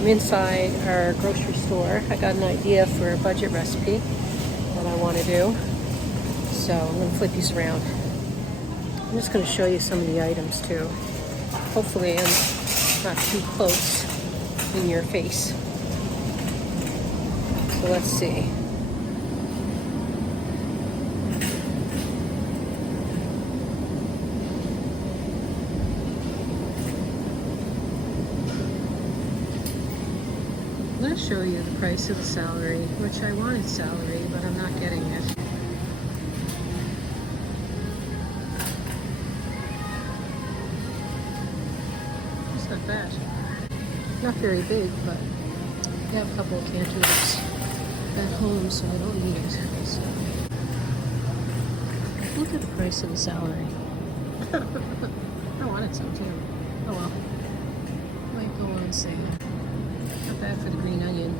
I'm inside our grocery store. I got an idea for a budget recipe that I want to do. So I'm going to flip these around. I'm just going to show you some of the items too. Hopefully I'm not too close in your face. So let's see. I'm going to show you the price of the celery, which I wanted celery, but I'm not getting it. It's not bad. Not very big, but I have a couple of cantaloupes at home, so I don't need it. So look at the price of the celery. I wanted some too. Oh well. Might go on sale. Not bad for the green onion.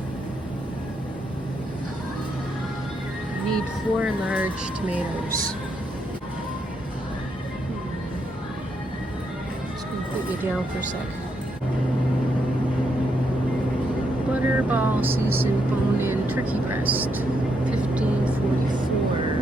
I need 4 large tomatoes. Just gonna put you down for a sec. Butterball seasoned bone-in turkey breast, $15.44.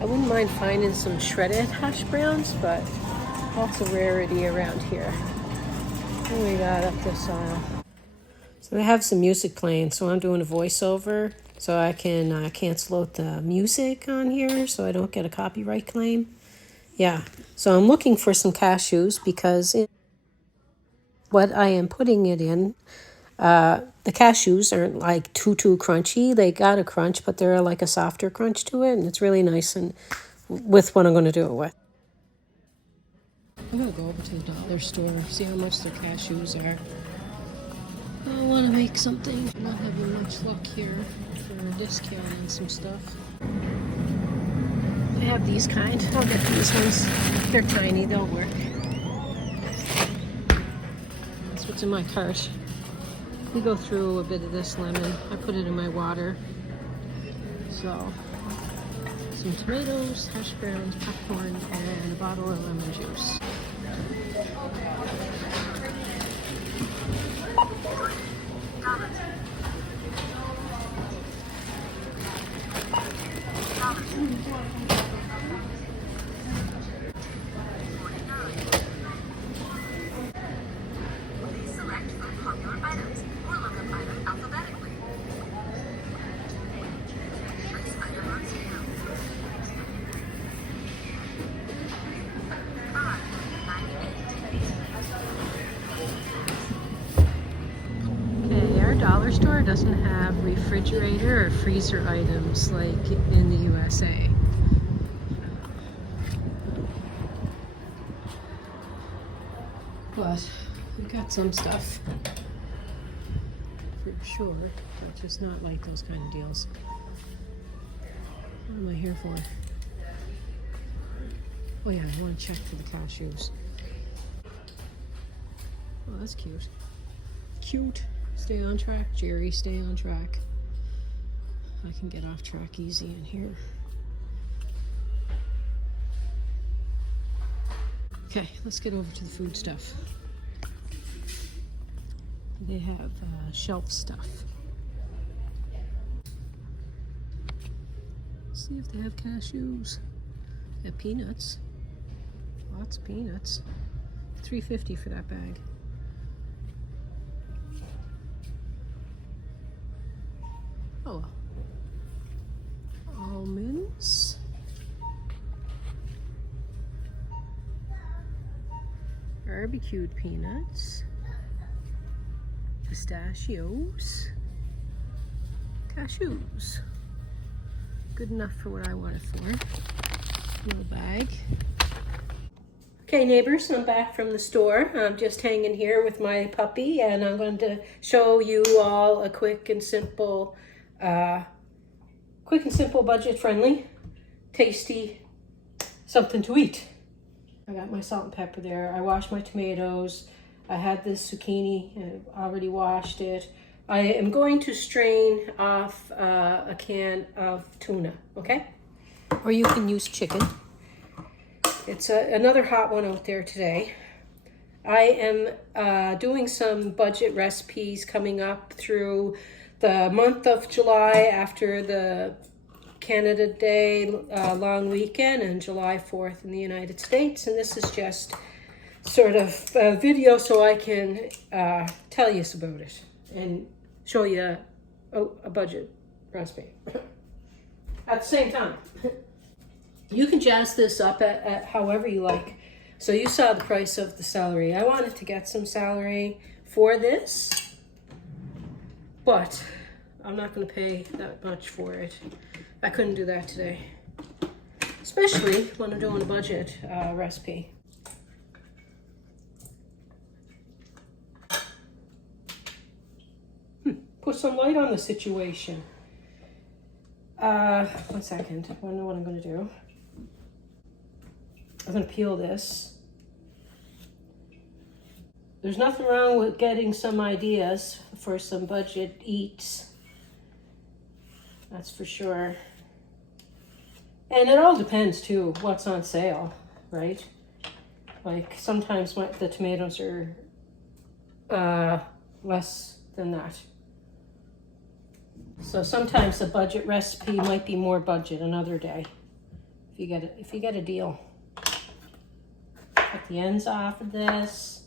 I wouldn't mind finding some shredded hash browns, but that's a rarity around here. What do we got up this aisle? So they have some music playing, so I'm doing a voiceover so I can cancel out the music on here so I don't get a copyright claim. Yeah, so I'm looking for some cashews because what I am putting it in, the cashews aren't like too crunchy. They got a crunch, but they're like a softer crunch to it, and it's really nice and with what I'm going to do it with. I'm going to go over to the dollar store, see how much their cashews are. I want to make something. I'm not having much luck here for a discount on some stuff. They have these kind. I'll get these ones. They're tiny, they'll work. That's what's in my cart. We go through a bit of this lemon. I put it in my water. So, some tomatoes, hash browns, popcorn, and a bottle of lemon juice. Dollar store doesn't have refrigerator or freezer items like in the USA. But we got some stuff for sure, but just not like those kind of deals. What am I here for? Oh yeah, I want to check for the cashews. Oh, that's cute. Cute. Stay on track, Jerry, stay on track. I can get off track easy in here. Okay, let's get over to the food stuff. They have shelf stuff. Let's see if they have cashews. They have peanuts. Lots of peanuts. $3.50 for that bag. Oh, almonds, barbecued peanuts, pistachios, cashews. Good enough for what I want it for. Little bag. Okay, neighbors, I'm back from the store. I'm just hanging here with my puppy, and I'm going to show you all a quick and simple, budget-friendly, tasty something to eat. I got my salt and pepper there. I washed my tomatoes. I had this zucchini, I've already washed it. I am going to strain off a can of tuna, okay? Or you can use chicken. It's another hot one out there today. I am doing some budget recipes coming up through the month of July after the Canada Day long weekend and July 4th in the United States. And this is just sort of a video so I can tell you about it and show you a budget recipe at the same time. You can jazz this up at however you like. So you saw the price of the celery. I wanted to get some celery for this, but I'm not going to pay that much for it. I couldn't do that today, especially when I'm doing a budget recipe. Put some light on the situation. 1 second. I don't know what I'm going to do. I'm going to peel this. There's nothing wrong with getting some ideas for some budget eats. That's for sure. And it all depends too, what's on sale, right? Like sometimes the tomatoes are less than that. So sometimes a budget recipe might be more budget another day if you get a deal. Cut the ends off of this.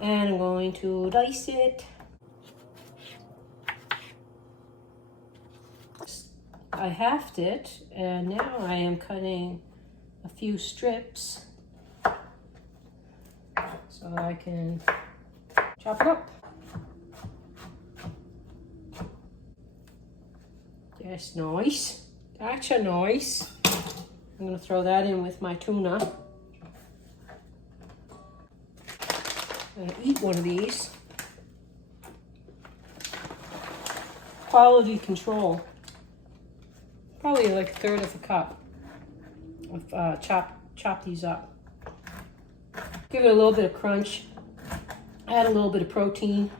And I'm going to dice it. I halved it, and now I am cutting a few strips so I can chop it up. That's nice. That's a nice. I'm going to throw that in with my tuna. I'm going to eat one of these. Quality control. Probably like 1/3 of a cup of chop these up. Give it a little bit of crunch. Add a little bit of protein.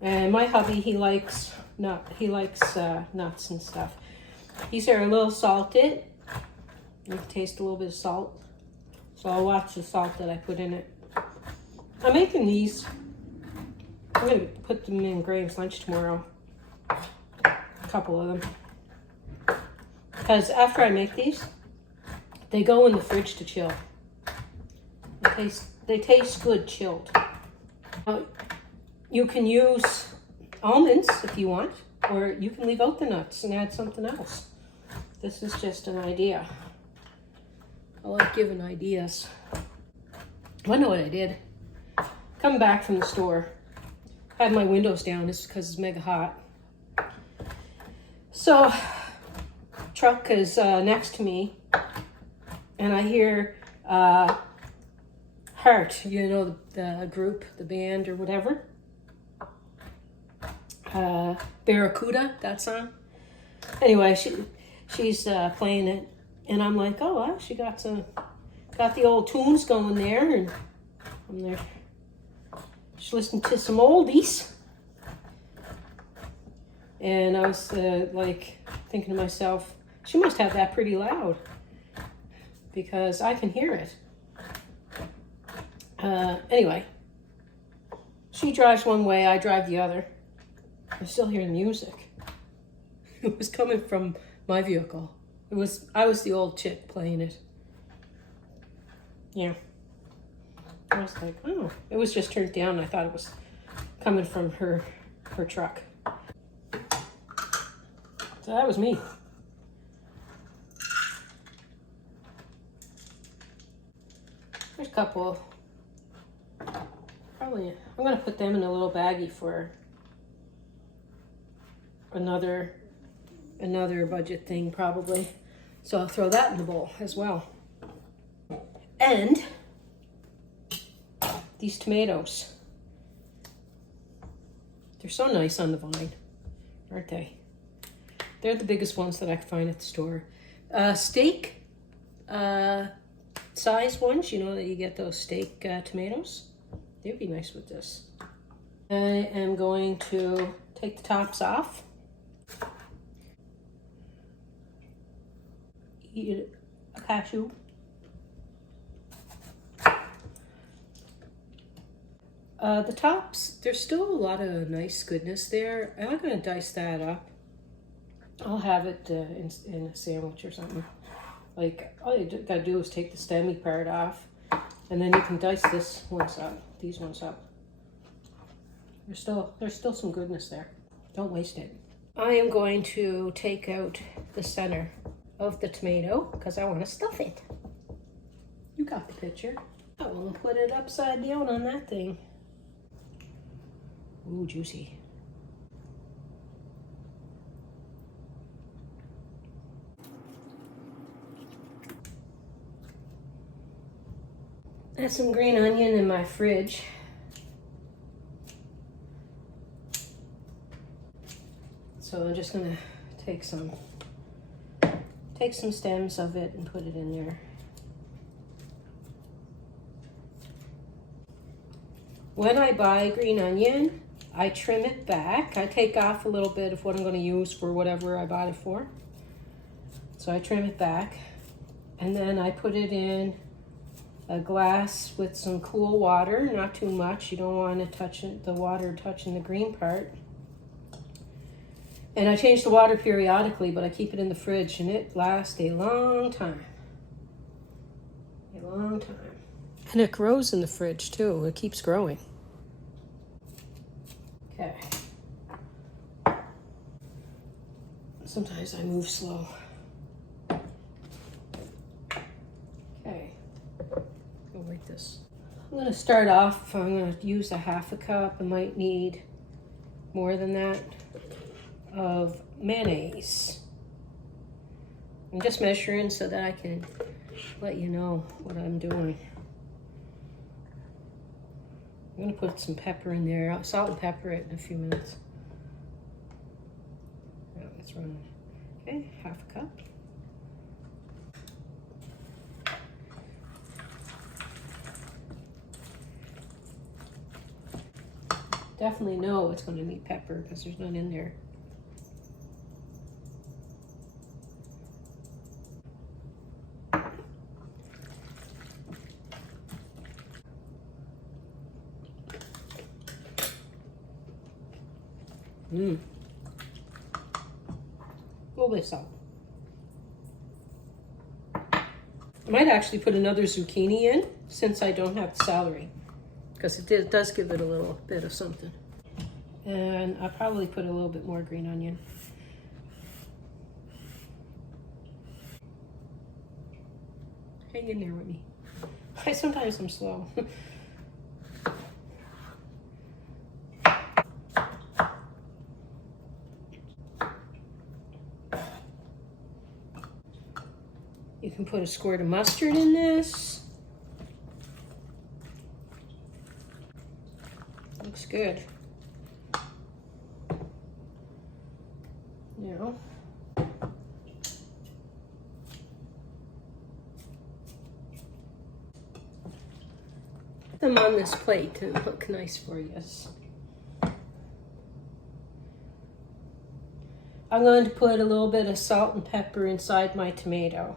And my hubby, he likes nuts and stuff. These are a little salted. You can taste a little bit of salt. So I'll watch the salt that I put in it. I'm making these. I'm going to put them in Graham's lunch tomorrow. A couple of them. Because after I make these, they go in the fridge to chill. They taste good chilled. You can use almonds if you want, or you can leave out the nuts and add something else. This is just an idea. I like giving ideas. I know what I did. Coming back from the store, I had my windows down just because it's mega hot. So, truck is next to me, and I hear Heart, you know, the group, the band or whatever. Barracuda, that song. Anyway, she's playing it, and I'm like, oh, well, she got the old tunes going there, and I'm there. She's listening to some oldies, and I was like thinking to myself, she must have that pretty loud because I can hear it. Anyway, she drives one way, I drive the other. I still hear the music. It was coming from my vehicle. I was the old chick playing it. Yeah. I was like, oh, it was just turned down. I thought it was coming from her truck. So that was me. There's a couple. Probably, I'm going to put them in a little baggie for another budget thing probably. So I'll throw that in the bowl as well. And these tomatoes. They're so nice on the vine, aren't they? They're the biggest ones that I can find at the store. Steak size ones, you know that you get those steak tomatoes. They'd be nice with this. I am going to take the tops off. Eat a cashew. The tops, there's still a lot of nice goodness there. I'm gonna dice that up. I'll have it in a sandwich or something. Like, all you gotta do is take the stemmy part off, and then you can dice these ones up. There's still some goodness there. Don't waste it. I am going to take out the center of the tomato because I want to stuff it. You got the picture. I will put it upside down on that thing. Ooh, juicy. I have some green onion in my fridge. So I'm just gonna take some stems of it and put it in there. When I buy green onion, I trim it back. I take off a little bit of what I'm going to use for whatever I bought it for. So I trim it back, and then I put it in a glass with some cool water, not too much. You don't want to touch it, the water touching the green part. And I change the water periodically, but I keep it in the fridge, and it lasts a long time. A long time. And it grows in the fridge too. It keeps growing. Okay. Sometimes I move slow. Okay. Go like this. I'm going to start off. I'm going to use a half a cup. I might need more than that of mayonnaise. I'm just measuring so that I can let you know what I'm doing. I'm going to put some pepper in there. I'll salt and pepper it in a few minutes. Oh, it's running. Okay, half a cup. Definitely know it's going to need pepper because there's none in there. A little bit of salt. I might actually put another zucchini in since I don't have the celery, because it does give it a little bit of something. And I'll probably put a little bit more green onion. Hang in there with me. Sometimes I'm slow. You can put a squirt of mustard in this. Looks good. Now, put them on this plate to look nice for you. I'm going to put a little bit of salt and pepper inside my tomato.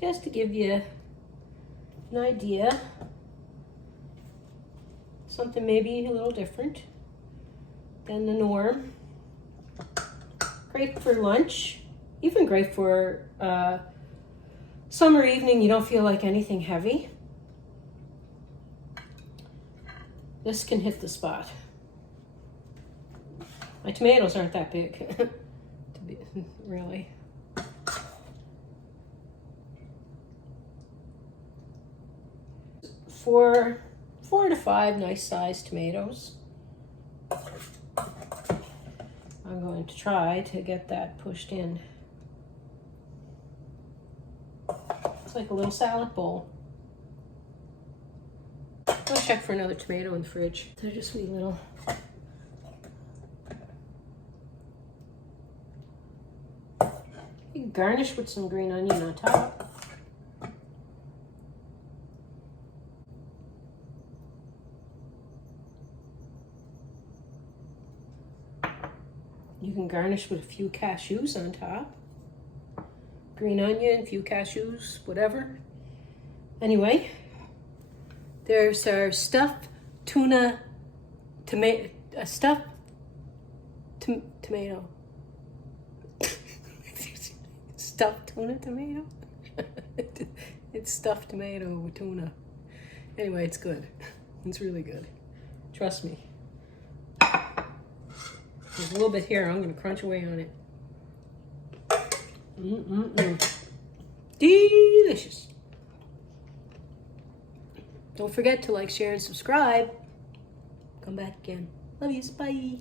Just to give you an idea, something maybe a little different than the norm. Great for lunch, even great for summer evening. You don't feel like anything heavy. This can hit the spot. My tomatoes aren't that big, to be really. Four to five nice sized tomatoes. going to try to get that pushed in. It's like a little salad bowl. I'll check for another tomato in the fridge. They're just wee little. You can garnish with some green onion on top. You can garnish with a few cashews on top. Green onion, a few cashews, whatever. Anyway, there's our stuffed tuna tomato, tomato. Stuffed tuna tomato? It's stuffed tomato with tuna. Anyway, it's good. It's really good. Trust me. There's a little bit here. I'm going to crunch away on it. Delicious. Don't forget to like, share, and subscribe. Come back again. Love yous. Bye.